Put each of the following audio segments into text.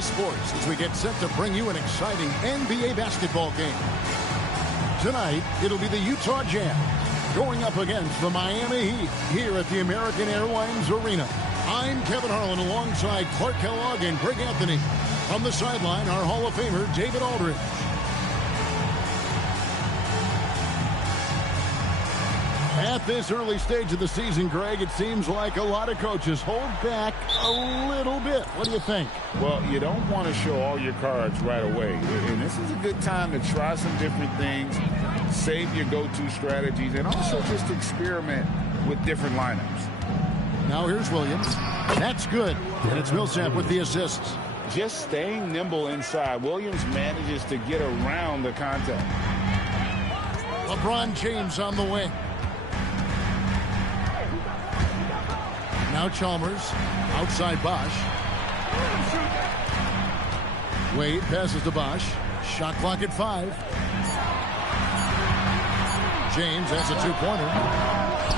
Sports as we get set to bring you an exciting NBA basketball game. Tonight, it'll be the Utah Jazz going up against the Miami Heat here at the American Airlines Arena. I'm Kevin Harlan alongside Clark Kellogg and Greg Anthony. From the sideline, our Hall of Famer, David Aldridge. At this early stage of the season, Greg, it seems like a lot of coaches hold back a little bit. What do you think? Well, you don't want to show all your cards right away. And this is a good time to try some different things, save your go-to strategies, and also just experiment with different lineups. Now here's Williams. That's good. And it's Millsap with the assists. Just staying nimble inside. Williams manages to get around the contact. LeBron James on the wing. Now Chalmers, outside Bosch. Wade passes to Bosch. Shot clock at 5. James, that's a two-pointer.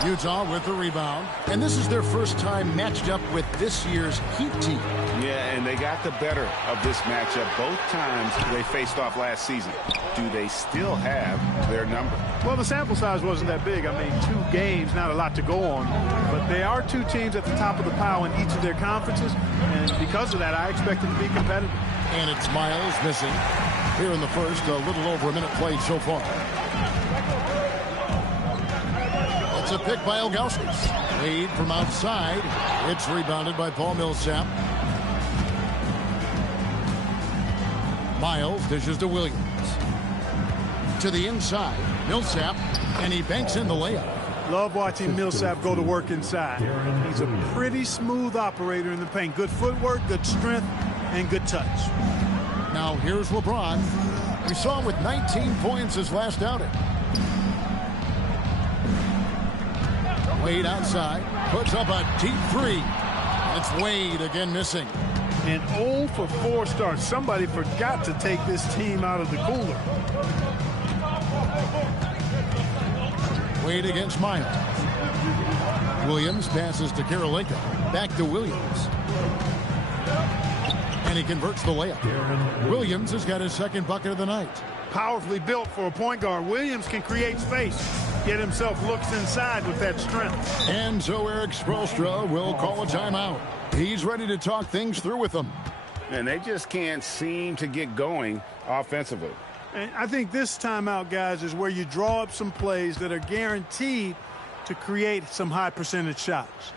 Utah with the rebound. And this is their first time matched up with this year's Heat team. Yeah, and they got the better of this matchup both times they faced off last season. Do they still have their number? Well, the sample size wasn't that big. I mean, 2 games, not a lot to go on. But they are 2 teams at the top of the pile in each of their conferences. And because of that, I expect them to be competitive. And it's Miles missing. Here in the first, a little over a minute played so far. It's a pick by Ilgauskas. Wade from outside. It's rebounded by Paul Millsap. Miles dishes to Williams. To the inside. Millsap. And he banks in the layup. Love watching Millsap go to work inside. He's a pretty smooth operator in the paint. Good footwork, good strength, and good touch. Now here's LeBron. We saw him with 19 points his last outing. Wade outside, puts up a deep 3. It's Wade again missing. And 0 for 4 starts. Somebody forgot to take this team out of the cooler. Wade against Miles. Williams passes to Karolinko. Back to Williams. And he converts the layup. Williams has got his second bucket of the night. Powerfully built for a point guard. Williams can create space. Get himself looks inside with that strength. And so Eric Spoelstra will call a timeout. He's ready to talk things through with them. And they just can't seem to get going offensively. And I think this timeout, guys, is where you draw up some plays that are guaranteed to create some high percentage shots.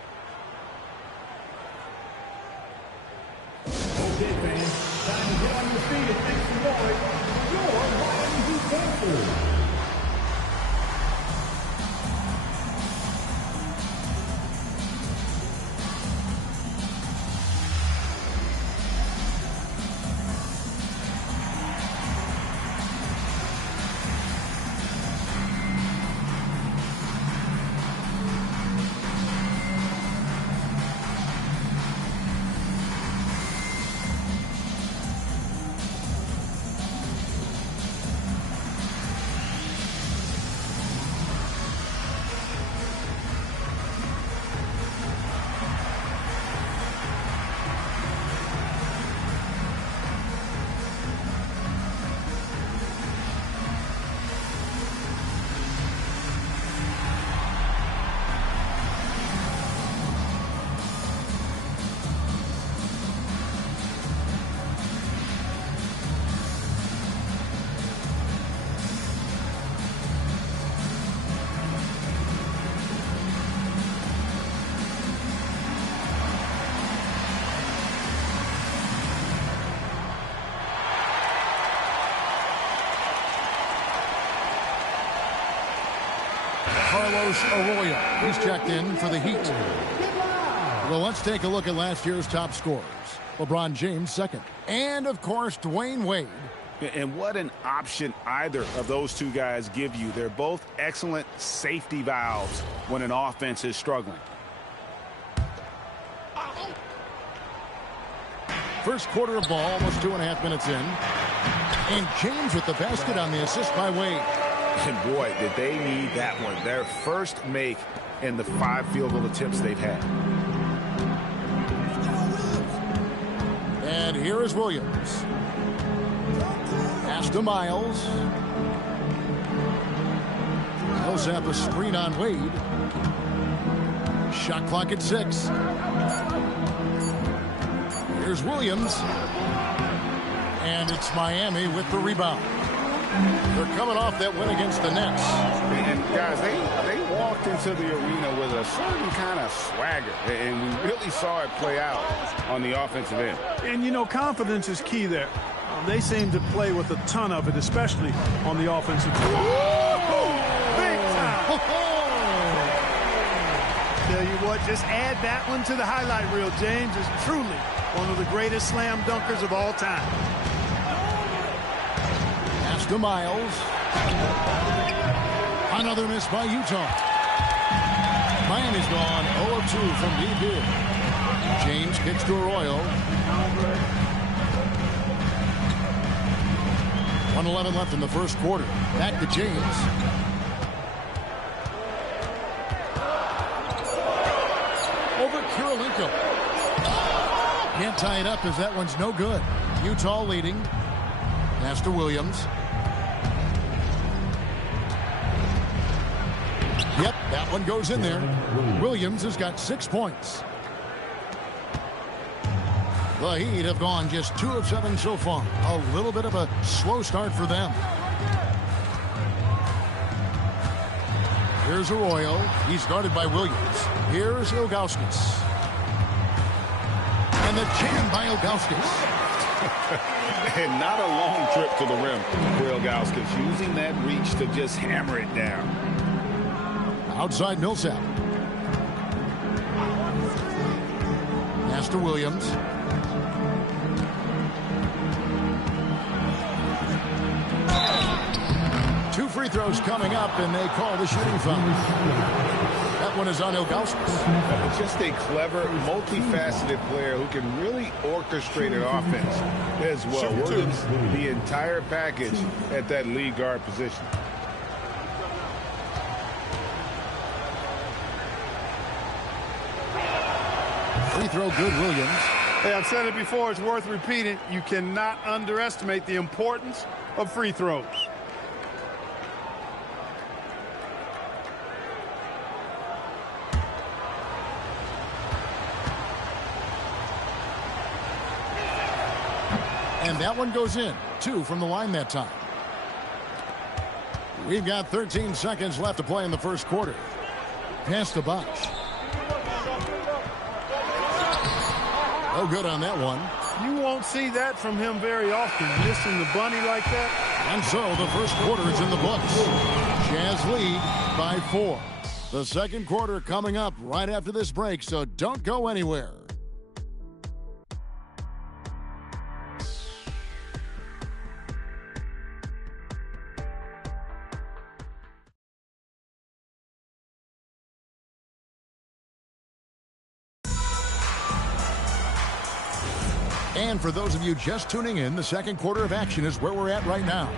Okay, fans, time to get on your feet and make some noise. Your Miami Heat Panthers. Carlos Arroyo, he's checked in for the Heat. Well, let's take a look at last year's top scorers. LeBron James second. And, of course, Dwayne Wade. And what an option either of those two guys give you. They're both excellent safety valves when an offense is struggling. First quarter of ball, almost 2.5 minutes in. And James with the basket on the assist by Wade. And boy, did they need that one. Their first make in the 5 field goal attempts they've had. And Here is Williams. Pass to Miles. Millsap a screen on Wade. Shot clock at 6. Here's Williams. And it's Miami with the rebound. They're coming off that win against the Nets. And guys, they walked into the arena with a certain kind of swagger. And we really saw it play out on the offensive end. And, you know, confidence is key there. They seem to play with a ton of it, especially on the offensive end. Big time! Tell you what, just add that one to the highlight reel. James is truly one of the greatest slam dunkers of all time. Pass to Miles. Another miss by Utah. Miami's gone 0 of 2 from deep here. James kicks to Arroyo. 1:11 left in the first quarter. Back to James. Over Kirilenko. Can't tie it up as that one's no good. Utah leading. Pass to Williams. Yep, that one goes in there. Williams has got 6 points. The Heat have gone just 2 of 7 so far. A little bit of a slow start for them. Here's Arroyo. He's guarded by Williams. Here's Ilgauskas. And the jam by Ilgauskas. And not a long trip to the rim for Ilgauskas, using that reach to just hammer it down. Outside Millsap. Pass to Williams. Two free throws coming up, and they call the shooting foul. That one is on Ilgauskas. Just a clever, multifaceted player who can really orchestrate an offense as well. Williams, the entire package at that lead guard position. Free throw good, Williams. Hey, I've said it before, it's worth repeating. You cannot underestimate the importance of free throws. And that one goes in. 2 from the line that time. We've got 13 seconds left to play in the first quarter. Pass to Bosch. Oh, good on that one. You won't see that from him very often, missing the bunny like that. And so the first quarter is in the books. Jazz lead by 4. The second quarter coming up right after this break, so don't go anywhere. And for those of you just tuning in, the second quarter of action is where we're at right now.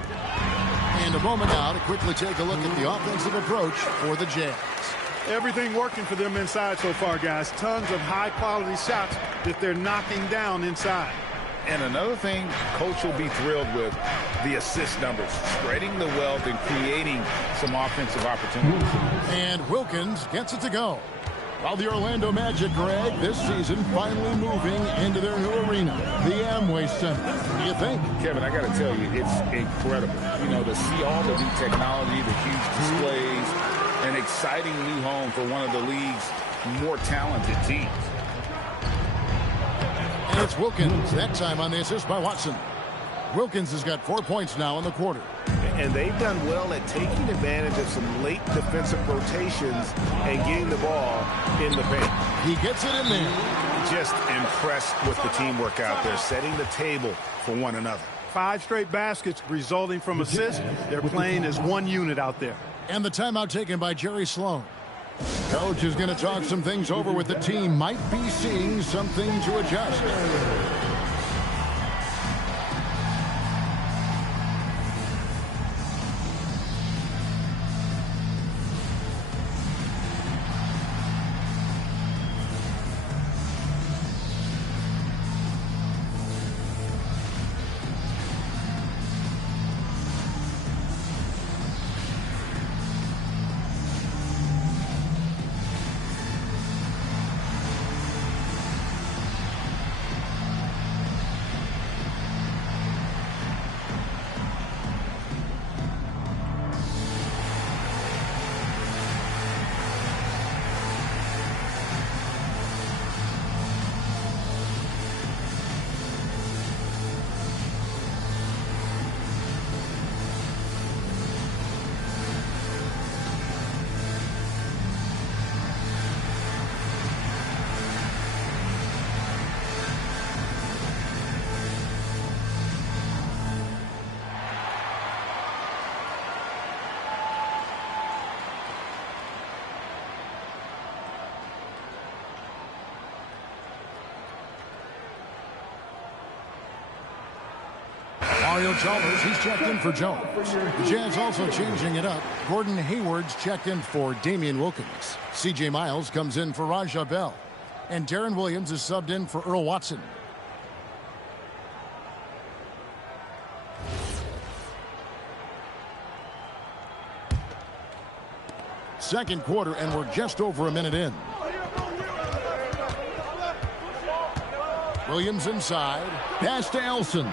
And a moment now to quickly take a look at the offensive approach for the Jazz. Everything working for them inside so far, guys. Tons of high-quality shots that they're knocking down inside. And another thing coach will be thrilled with, the assist numbers, spreading the wealth and creating some offensive opportunities. And Wilkins gets it to go. While the Orlando Magic, Greg, this season finally moving into their new arena, the Amway Center. What do you think? Kevin, I got to tell you, it's incredible. You know, to see all the new technology, the huge displays, an exciting new home for one of the league's more talented teams. And it's Wilkins, that time on the assist by Watson. Wilkins has got 4 points now in the quarter. And they've done well at taking advantage of some late defensive rotations and getting the ball in the paint. He gets it in there. Just impressed with the teamwork out there, setting the table for one another. 5 straight baskets resulting from assists. They're playing as one unit out there. And the timeout taken by Jerry Sloan. Coach is going to talk some things over with the team. Might be seeing something to adjust. Mario Chalmers, he's checked in for Jones. The Jazz also changing it up. Gordon Hayward's checked in for Damian Wilkins. C.J. Miles comes in for Raja Bell. And Darren Williams is subbed in for Earl Watson. Second quarter, and we're just over a minute in. Williams inside. Pass to Elson.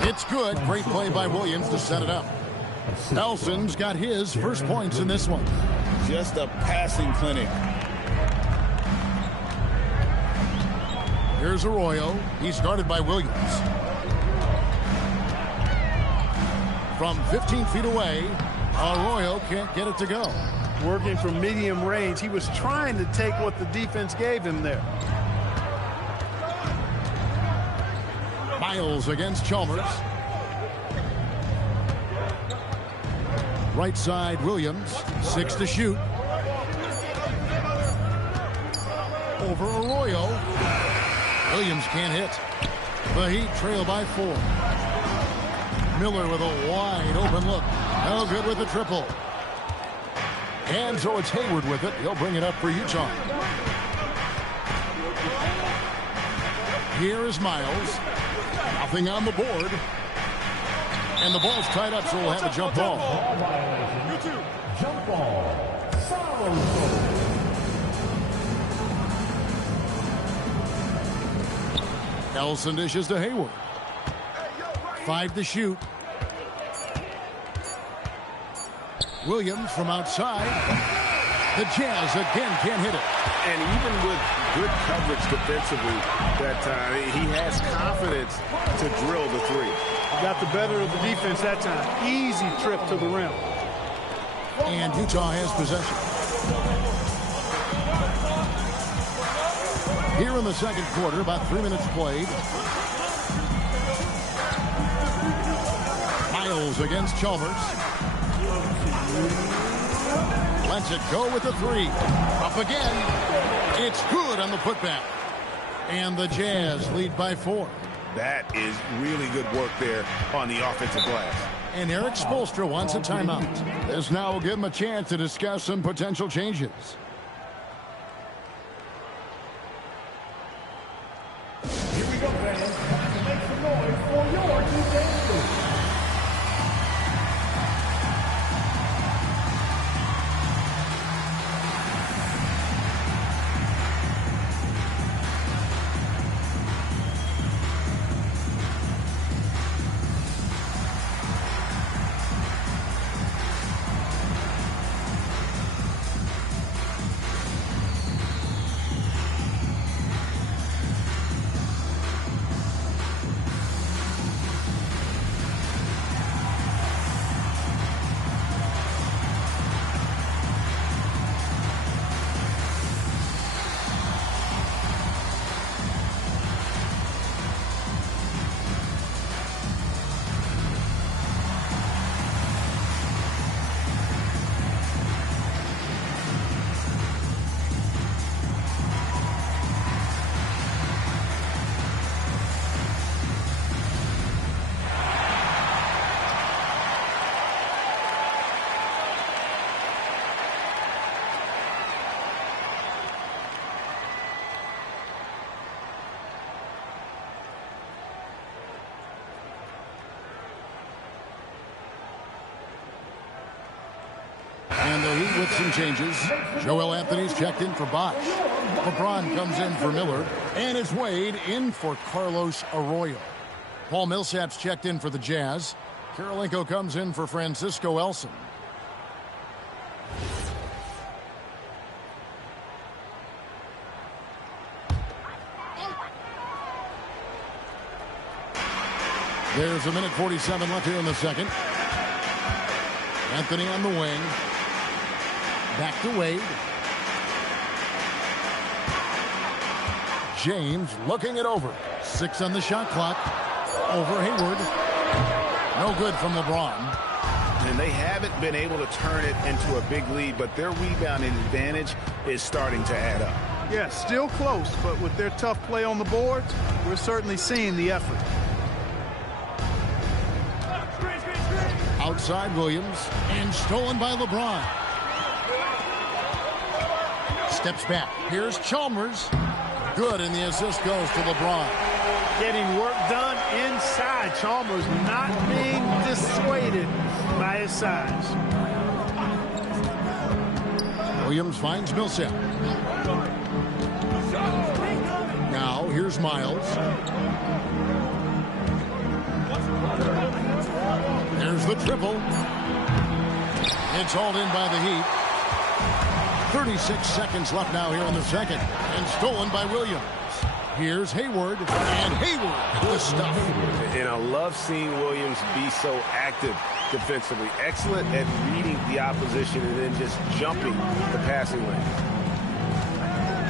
It's good. Great play by Williams to set it up. Elson's got his first points in this one. Just a passing clinic. Here's Arroyo. He's guarded by Williams. From 15 feet away, Arroyo can't get it to go. Working from medium range. He was trying to take what the defense gave him there. Miles against Chalmers. Right side, Williams. 6 to shoot. Over Arroyo. Williams can't hit. The Heat trail by 4. Miller with a wide open look. No good with the triple. And so it's Hayward with it. He'll bring it up for Utah. Here is Miles. Nothing on the board. And the ball's tied up, so we'll have a jump ball. Jump ball. Elson dishes to Hayward. 5 to shoot. Williams from outside. The Jazz again can't hit it. And even with good coverage defensively that time, he has confidence to drill the three. Got the better of the defense that time. Easy trip to the rim. And Utah has possession. Here in the second quarter, about 3 minutes played. Miles against Chalmers. Lets it go with the 3. Up again. It's good on the putback. And the Jazz lead by 4. That is really good work there on the offensive glass. And Eric Spoelstra wants a timeout. This now will give him a chance to discuss some potential changes. Here we go, fans. Time to make some noise for your defense. And the Heat with some changes. Joel Anthony's checked in for Bosch. LeBron comes in for Miller. And it's Wade in for Carlos Arroyo. Paul Millsap's checked in for the Jazz. Karolinko comes in for Francisco Elson. There's a minute 47 left here in the second. Anthony on the wing. Back to Wade. James looking it over. 6 on the shot clock. Over Hayward. No good from LeBron. And they haven't been able to turn it into a big lead, but their rebounding advantage is starting to add up. Yeah, still close, but with their tough play on the boards, we're certainly seeing the effort. Outside Williams, and stolen by LeBron. Steps back. Here's Chalmers. Good, and the assist goes to LeBron. Getting work done inside. Chalmers not being dissuaded by his size. Williams finds Millsap. Now, here's Miles. There's the triple. It's hauled in by the Heat. 36 seconds left now here in the second. And stolen by Williams. Here's Hayward. And Hayward with the stuff. And I love seeing Williams be so active defensively. Excellent at reading the opposition and then just jumping the passing lane.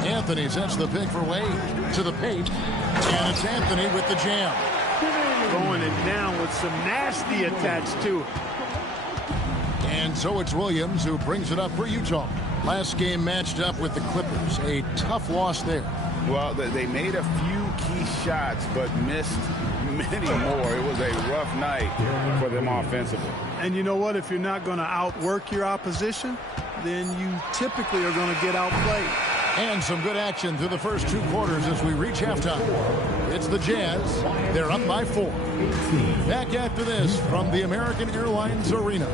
Anthony sets the pick for Wade to the paint. And it's Anthony with the jam. Going it down with some nasty attached to it. And so it's Williams who brings it up for Utah. Last game matched up with the Clippers. A tough loss there. Well, they made a few key shots, but missed many more. It was a rough night for them offensively. And you know what? If you're not going to outwork your opposition, then you typically are going to get outplayed. And some good action through the first 2 quarters as we reach halftime. It's the Jazz. They're up by 4. Back after this from the American Airlines Arena.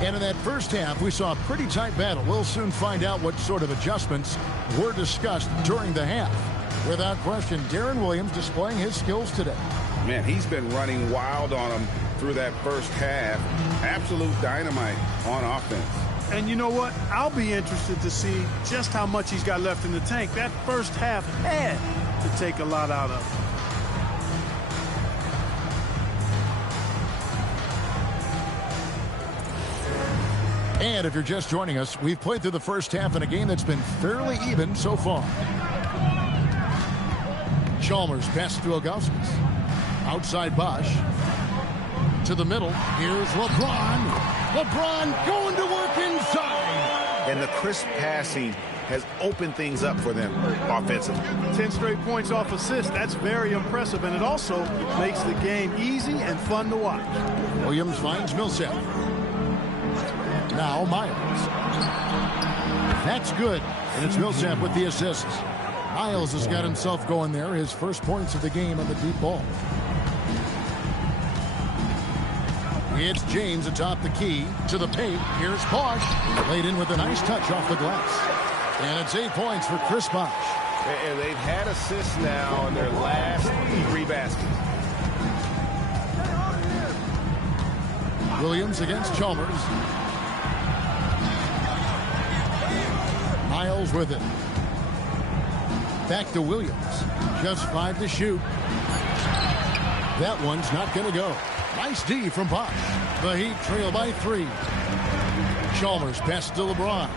And in that first half, we saw a pretty tight battle. We'll soon find out what sort of adjustments were discussed during the half. Without question, Deron Williams displaying his skills today. Man, he's been running wild on them through that first half. Absolute dynamite on offense. And you know what? I'll be interested to see just how much he's got left in the tank. That first half had to take a lot out of him. And if you're just joining us, we've played through the first half in a game that's been fairly even so far. Chalmers passes to Ilgauskas. Outside Bosch. To the middle. Here's LeBron. LeBron going to work inside. And the crisp passing has opened things up for them offensively. 10 straight points off assist. That's very impressive. And it also makes the game easy and fun to watch. Williams finds Millsap. Now Miles. That's good. And it's Millsap with the assist. Miles has got himself going there. His first points of the game on the deep ball. It's James atop the key to the paint. Here's Bosch. Laid in with a nice touch off the glass. And it's 8 points for Chris Bosch. And they've had assists now in their last 3 baskets. Williams against Chalmers. Miles with it. Back to Williams. Just 5 to shoot. That one's not going to go. Nice D from Bosch. The Heat trail by 3. Chalmers passes to LeBron.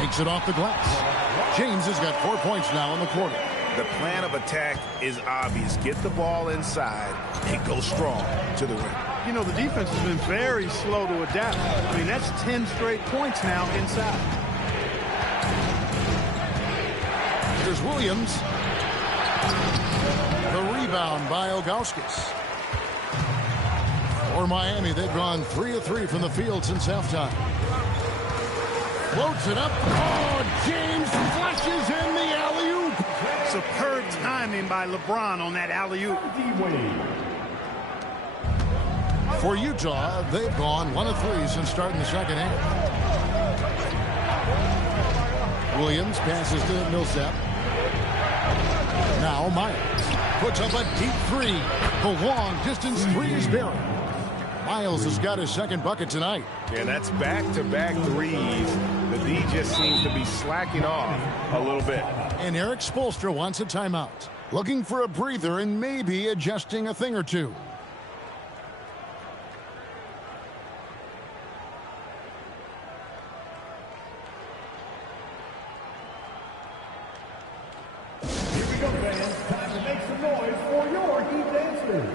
Takes it off the glass. James has got 4 points now in the quarter. The plan of attack is obvious. Get the ball inside and go strong to the rim. You know, the defense has been very slow to adapt. I mean, that's 10 straight points now inside. Here's Williams. The rebound by Ilgauskas. For Miami, they've gone 3 of 3 from the field since halftime. Floats it up. Oh, James flashes in the alley-oop. Superb timing by LeBron on that alley-oop. For Utah, they've gone 1 of 3 since starting the second half. Williams passes to Millsap. Now Miles puts up a deep 3. The long distance 3 is buried. Miles has got his second bucket tonight. Yeah, that's back-to-back threes. The D just seems to be slacking off a little bit. And Eric Spoelstra wants a timeout. Looking for a breather and maybe adjusting a thing or two. Here we go, fans. Time to make some noise for your Heat dancers.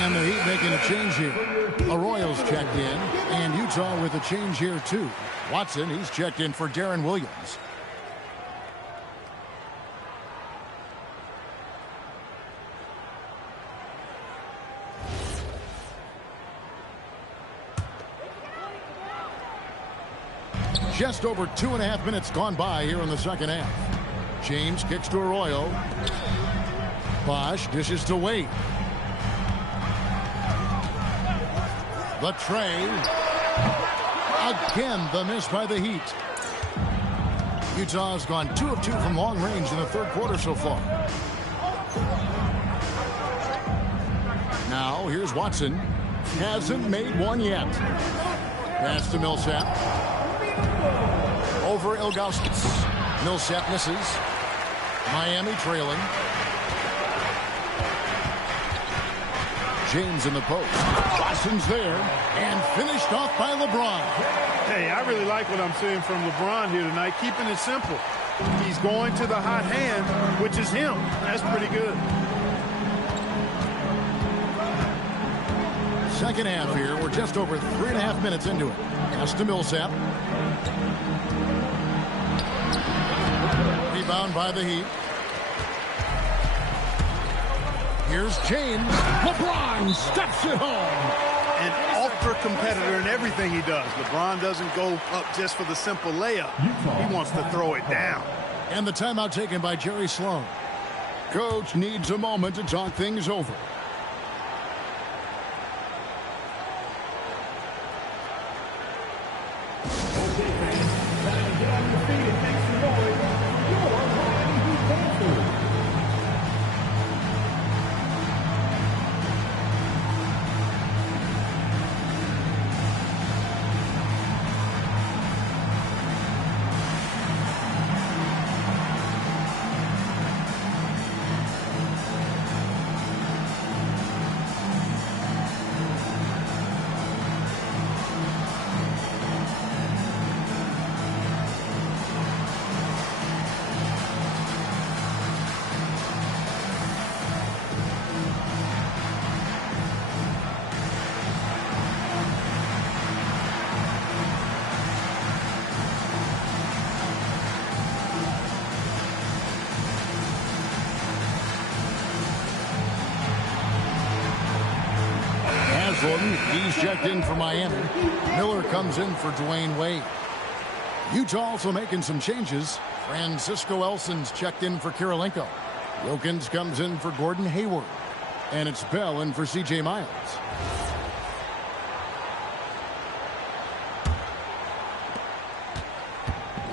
And the Heat making a change here. Arroyo's checked in, and Utah with a change here too. Watson, he's checked in for Darren Williams. Just over 2.5 minutes gone by here in the second half. James kicks to Arroyo. Bosch dishes to Wade. The tray. Again, the miss by the Heat. Utah's gone 2 of 2 from long range in the third quarter so far. Now, here's Watson. Hasn't made one yet. Pass to Millsap. Over Ilgauskas. Millsap misses. Miami trailing. James in the post. Watson's there and finished off by LeBron. Hey, I really like what I'm seeing from LeBron here tonight, keeping it simple. He's going to the hot hand, which is him. That's pretty good. Second half here. We're just over 3.5 minutes into it. Pass to Millsap. Rebound by the Heat. Here's James. LeBron steps it home. An ultra competitor in everything he does. LeBron doesn't go up just for the simple layup. He wants to throw it down. And the timeout taken by Jerry Sloan. Coach needs a moment to talk things over. He's checked in for Miami. Miller comes in for Dwayne Wade. Utah also making some changes. Francisco Elson's checked in for Kirilenko. Wilkins comes in for Gordon Hayward. And it's Bell in for C.J. Miles.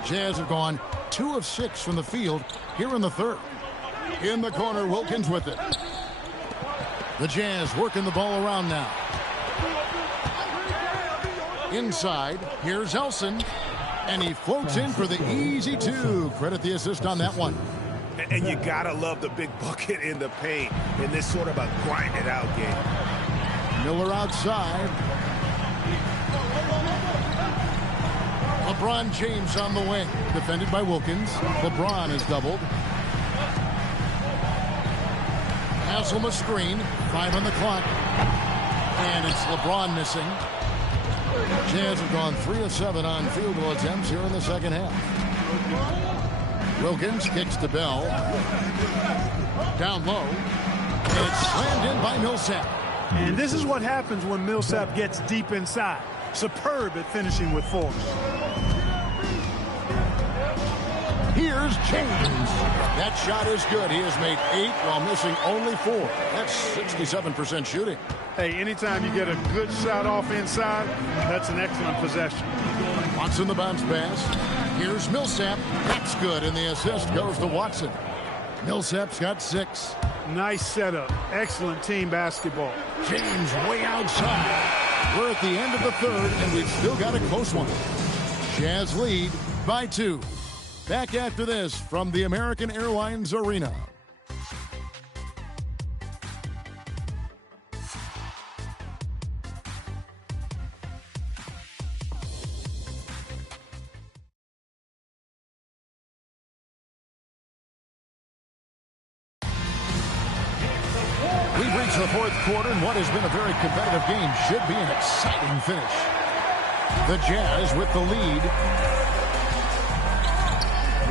The Jazz have gone 2 of 6 from the field here in the third. In the corner, Wilkins with it. The Jazz working the ball around now. Inside, here's Elson, and he floats in for the easy 2. Credit the assist on that one. And you gotta love the big bucket in the paint in this sort of a grind-it-out game. Miller outside. LeBron James on the wing, defended by Wilkins. LeBron is doubled. Haslam a screen, 5 on the clock. And it's LeBron missing. Jazz have gone 3 of 7 on field goal attempts here in the second half. Wilkins kicks to Bell. Down low. And it's slammed in by Millsap. And this is what happens when Millsap gets deep inside. Superb at finishing with force. Here's James. That shot is good. He has made 8 while missing only 4. That's 67% shooting. Hey, anytime you get a good shot off inside, that's an excellent possession. Watson the bounce pass. Here's Millsap. That's good, and the assist goes to Watson. Millsap's got 6. Nice setup. Excellent team basketball. James way outside. We're at the end of the third, and we've still got a close one. Jazz lead by 2. Back after this from the American Airlines Arena. We've reached the fourth quarter, and what has been a very competitive game should be an exciting finish. The Jazz with the lead.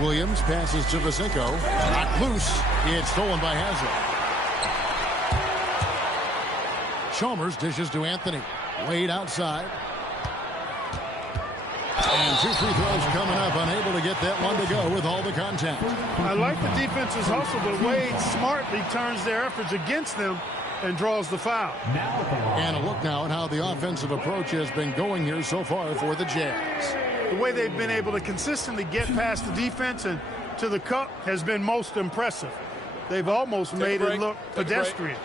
Williams passes to Vasinko. Knocked loose. It's stolen by Hazard. Chalmers dishes to Anthony. Wade outside. And 2 free throws coming up. Unable to get that one to go with all the contact. I like the defense's hustle, but Wade smartly turns their efforts against them and draws the foul. And a look now at how the offensive approach has been going here so far for the Jazz. The way they've been able to consistently get past the defense and to the cup has been most impressive. They've almost made it look pedestrian.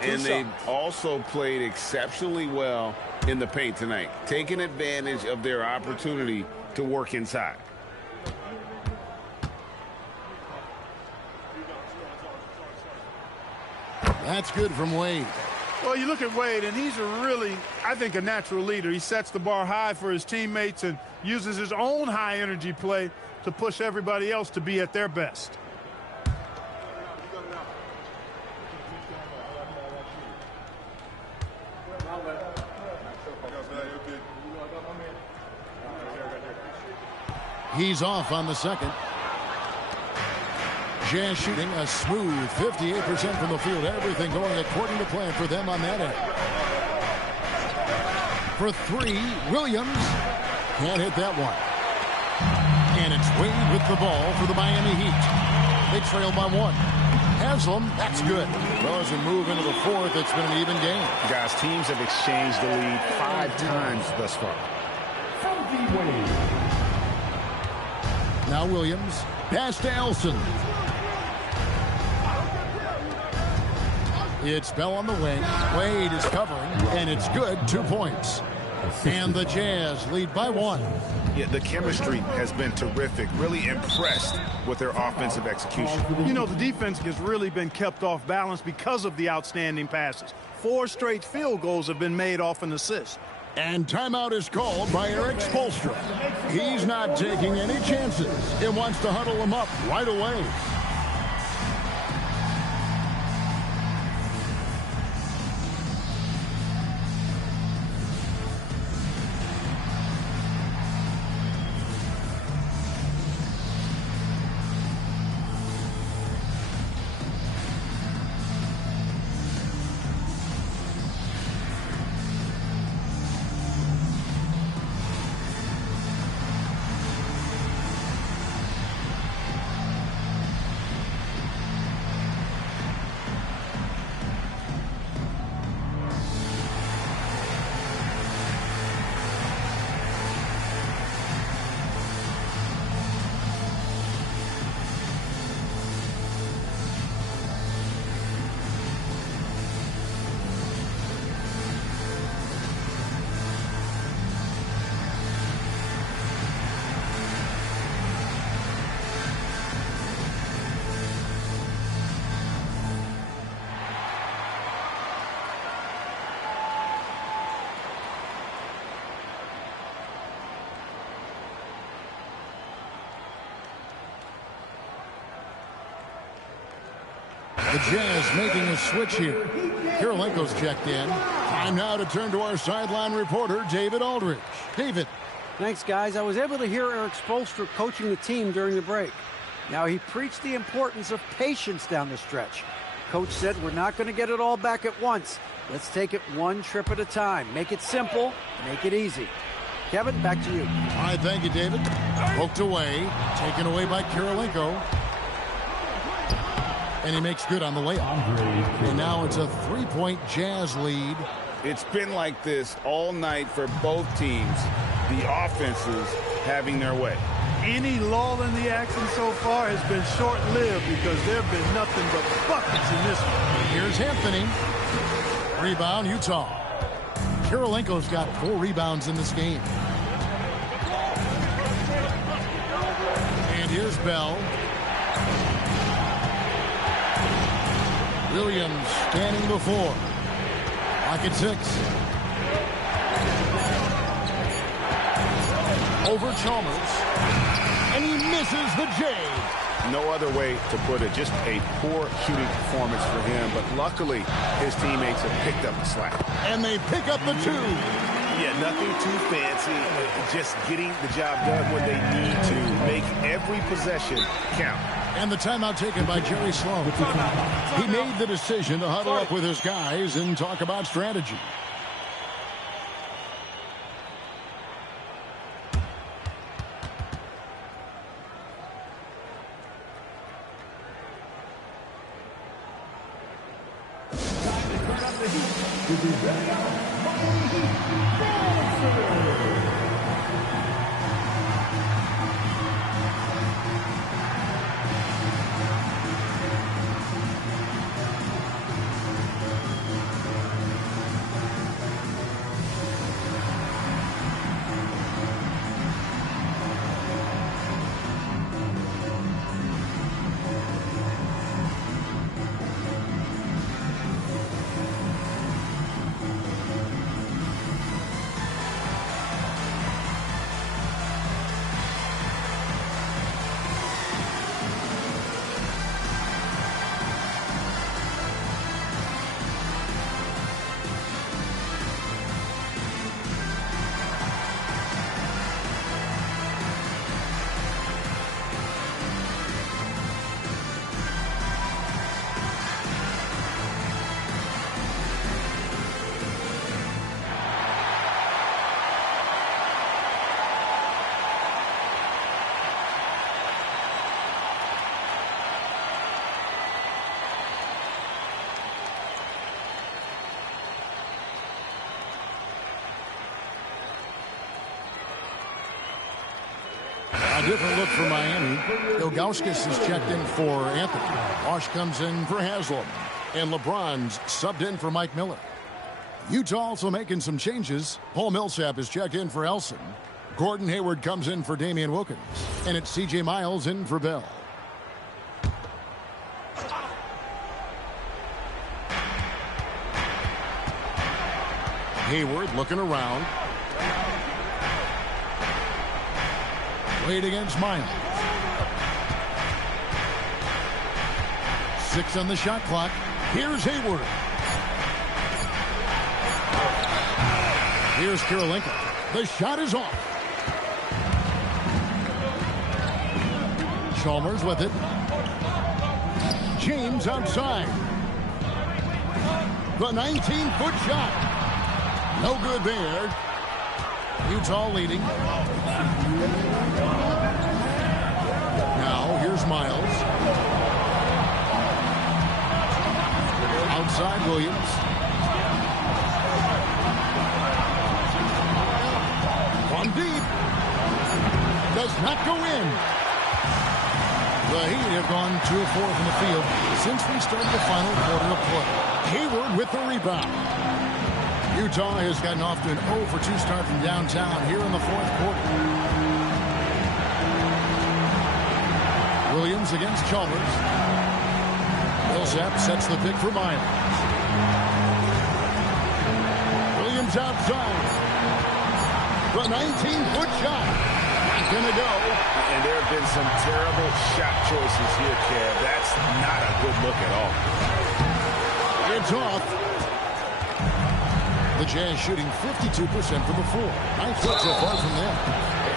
And they've also played exceptionally well in the paint tonight, taking advantage of their opportunity to work inside. That's good from Wade. Well, you look at Wade, and he's really, I think, a natural leader. He sets the bar high for his teammates and uses his own high-energy play to push everybody else to be at their best. He's off on the second. Jazz shooting a smooth 58% from the field. Everything going according to plan for them on that end. For 3, Williams can't hit that one. And it's Wade with the ball for the Miami Heat. They trail by 1. Haslam, that's good. Well, as we move into the fourth, it's been an even game. Guys, teams have exchanged the lead 5 times thus far. Now Williams, pass to Elson. It's Bell on the wing. Wade is covering, and it's good. 2 points. And the Jazz lead by 1. Yeah, the chemistry has been terrific. Really impressed with their offensive execution. You know, the defense has really been kept off balance because of the outstanding passes. 4 straight field goals have been made off an assist. And timeout is called by Eric Spoelstra. He's not taking any chances. He wants to huddle them up right away. The Jazz making a switch here. Kirilenko's checked in. Time now to turn to our sideline reporter, David Aldridge. David. Thanks, guys. I was able to hear Eric Spoelstra coaching the team during the break. Now, he preached the importance of patience down the stretch. Coach said, we're not going to get it all back at once. Let's take it one trip at a time. Make it simple, make it easy. Kevin, back to you. All right, thank you, David. Poked away, taken away by Kirilenko. And he makes good on the layup. And now it's a 3-point Jazz lead. It's been like this all night for both teams. The offenses having their way. Any lull in the action so far has been short-lived because there have been nothing but buckets in this one. Here's Anthony. Rebound, Utah. Kirilenko's got 4 rebounds in this game. And here's Bell. Williams standing before. Lock at 6. Over Chalmers. And he misses the J. No other way to put it. Just a poor shooting performance for him. But luckily, his teammates have picked up the slack. And they pick up the 2. Yeah, nothing too fancy. Just getting the job done when they need to. Make every possession count. And the timeout taken by Jerry Sloan. He made the decision to huddle up with his guys and talk about strategy. A different look for Miami. Ilgauskas is checked in for Anthony. Bosch comes in for Haslam. And LeBron's subbed in for Mike Miller. Utah also making some changes. Paul Millsap is checked in for Elson. Gordon Hayward comes in for Damian Wilkins. And it's C.J. Miles in for Bell. Hayward looking around. Played against Miles. 6 on the shot clock. Here's Hayward. Here's Karolinka. The shot is off. Chalmers with it. James outside. The 19-foot shot. No good there. Utah leading. Now, here's Miles. Outside Williams. From deep. Does not go in. The Heat have gone 2 of 4 from the field since we started the final quarter of play. Hayward with the rebound. Utah has gotten off to an 0 for 2 start from downtown here in the 4th quarter. Williams against Chalmers. Millsap sets the pick for Miles. Williams outside. The 19-foot shot. Not gonna go. And there have been some terrible shot choices here, Kev. That's not a good look at all. It's off. The Jazz shooting 52% from the floor. 9 foot so far from them.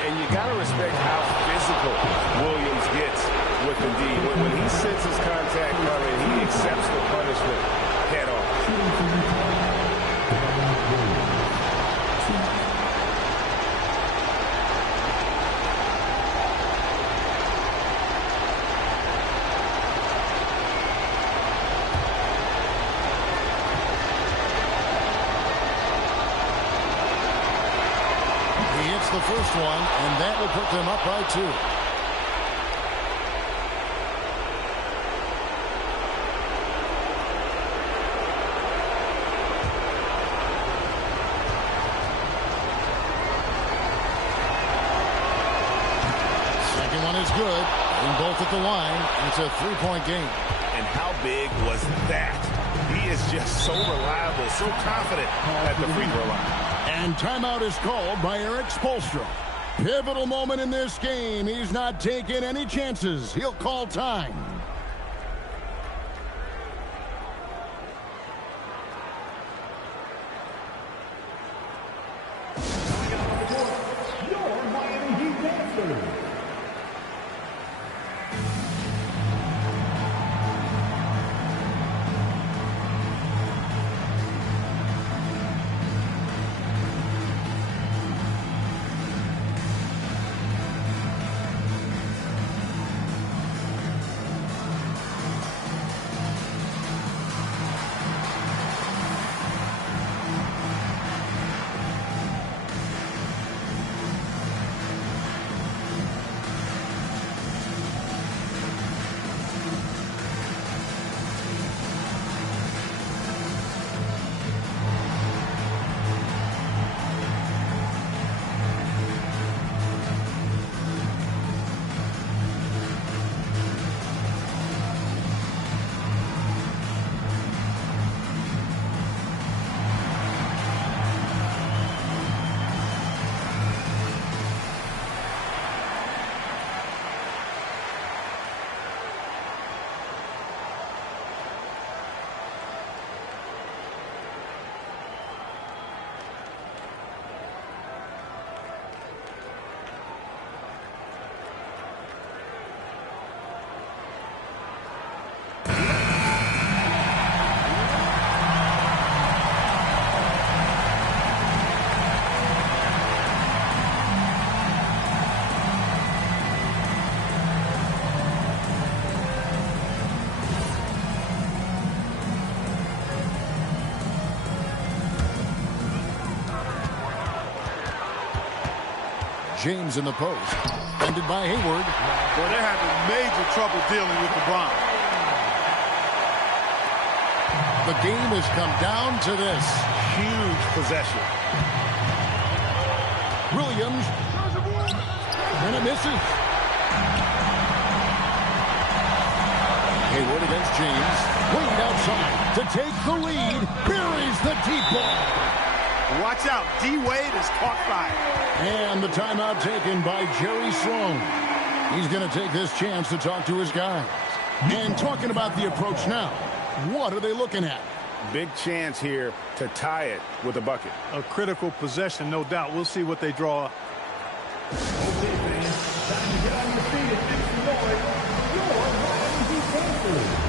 And you got to respect how physical Williams gets with the D. When he senses contact coming, he accepts the punishment head on. The first one, and that will put them up by 2. Second one is good, and both at the line, and it's a 3-point game. And how big was that? He is just so reliable, so confident at the free throw line. And timeout is called by Eric Spoelstra. Pivotal moment in this game. He's not taking any chances. He'll call time. Your Miami Heat dancers. James in the post. Ended by Hayward. Well, they're having major trouble dealing with LeBron. The game has come down to this. Huge possession. Williams. And it misses. Hayward against James. Winged outside to take the lead. Buries the deep ball. Watch out. D-Wade has caught fire. And the timeout taken by Jerry Sloan. He's going to take this chance to talk to his guys. And talking about the approach now, what are they looking at? Big chance here to tie it with a bucket. A critical possession, no doubt. We'll see what they draw up. Okay, fans. Time to get on your feet and make some noise. Your Miami Heat dancers.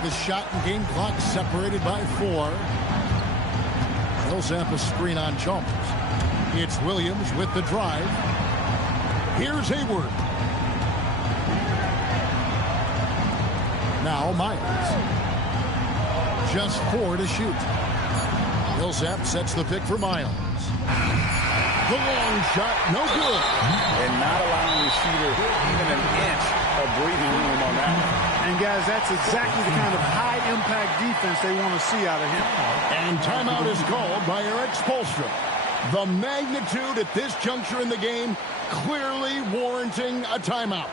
The shot and game clock separated by 4. Millsap a screen on Chalmers. It's Williams with the drive. Here's Hayward. Now Myers. Just 4 to shoot. Millsap sets the pick for Miles. The long shot, no good. And not allowing the shooter even an inch of breathing room on that one. And, guys, that's exactly the kind of high-impact defense they want to see out of him. And timeout is called by Eric Spoelstra. The magnitude at this juncture in the game clearly warranting a timeout.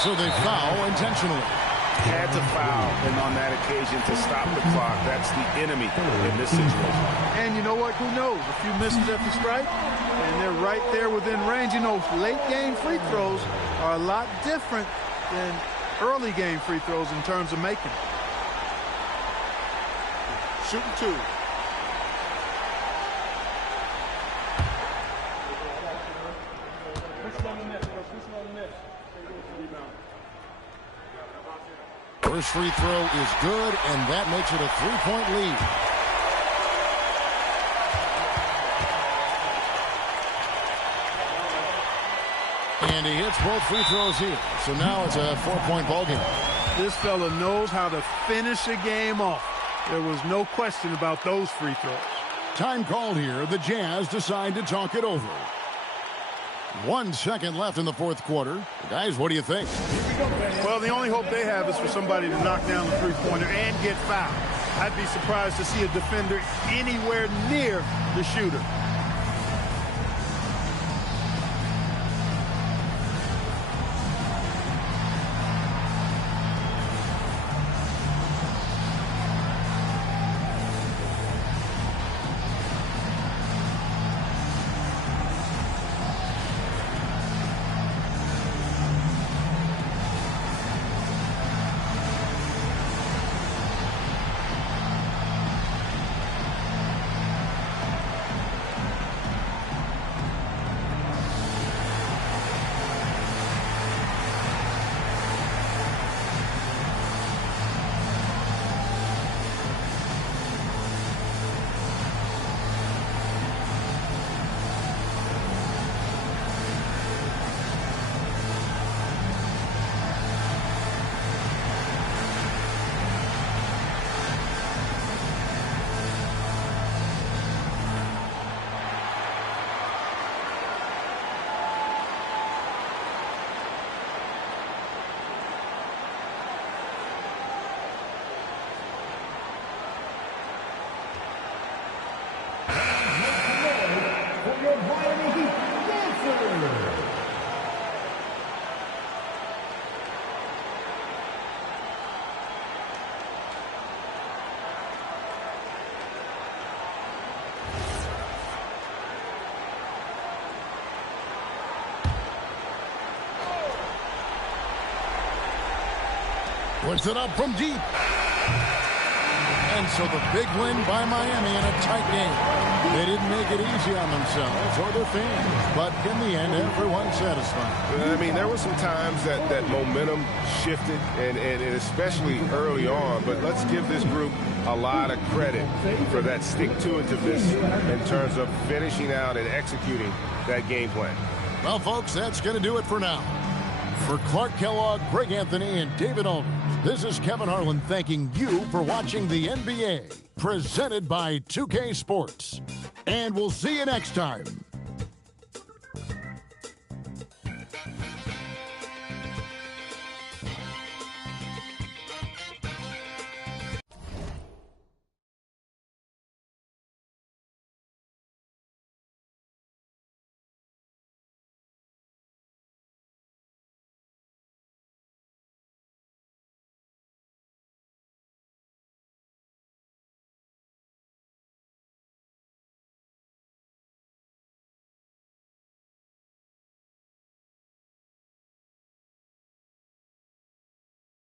So they foul intentionally. Had to foul, and on that occasion to stop the clock. That's the enemy in this situation. And you know what? Who knows? A few misses at the stripe, and they're right there within range. You know, late-game free throws are a lot different than early-game free throws in terms of making. Shooting two. First free throw is good, and that makes it a three-point lead. And he hits both free throws here. So now it's a 4-point ball game. This fella knows how to finish a game off. There was no question about those free throws. Time called here. The Jazz decide to talk it over. 1 second left in the fourth quarter. Guys, what do you think? Well, the only hope they have is for somebody to knock down the three-pointer and get fouled. I'd be surprised to see a defender anywhere near the shooter. Puts it up from deep. And so the big win by Miami in a tight game. They didn't make it easy on themselves or their fans, but in the end, everyone's satisfied. I mean, there were some times that momentum shifted, and especially early on, but let's give this group a lot of credit for that stick-to-itiveness in terms of finishing out and executing that game plan. Well, folks, that's going to do it for now. For Clark Kellogg, Greg Anthony, and David Aldridge, this is Kevin Harlan thanking you for watching the NBA, presented by 2K Sports. And we'll see you next time.